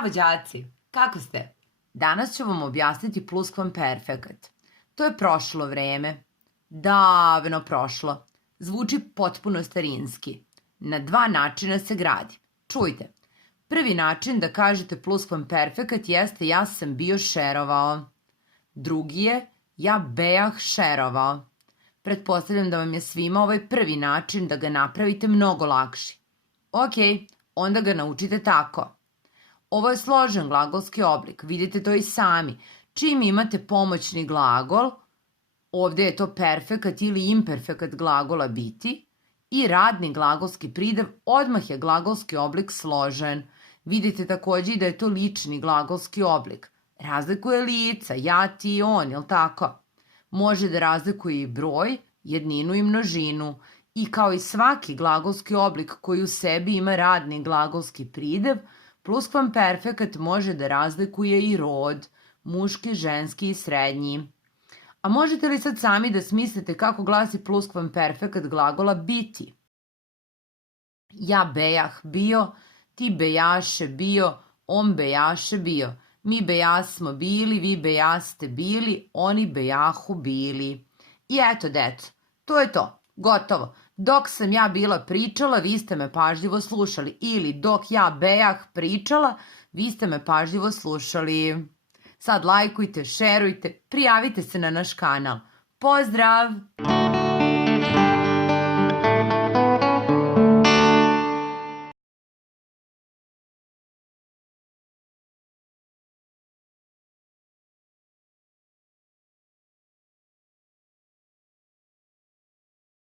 Zdravo đaci, kako ste? Danas ću vam objasniti pluskvamperfekat. To je prošlo vreme. Davno prošlo. Zvuči potpuno starinski. Na dva načina se gradi. Čujte, prvi način da kažete pluskvamperfekat jeste ja sam bio šerovao. Drugi je ja bejah šerovao. Pretpostavljam da vam je svima ovaj prvi način da ga napravite mnogo lakši. Ok, onda ga naučite tako. Ovo je složen glagolski oblik, vidite to i sami. Čim imate pomoćni glagol, ovde je to perfekat ili imperfekat glagola biti, i radni glagolski pridev, odmah je glagolski oblik složen. Vidite takođe i da je to lični glagolski oblik. Razlikuje lica, ja, ti, on, jel tako? Može da razlikuje i broj, jedninu i množinu. I kao i svaki glagolski oblik koji u sebi ima radni glagolski pridev, pluskvamperfekat može da razlikuje i rod, muški, ženski i srednji. A možete li sad sami da smislite kako glasi pluskvamperfekat glagola biti? Ja bejah bio, ti bejaše bio, on bejaše bio. Mi bejasmo bili, vi bejaste bili, oni bejahu bili. I eto, deco, to je to, gotovo. Dok sam ja bila pričala, vi ste me pažljivo slušali. Ili dok ja bejah pričala, vi ste me pažljivo slušali. Sad lajkujte, šerujte, prijavite se na naš kanal. Pozdrav!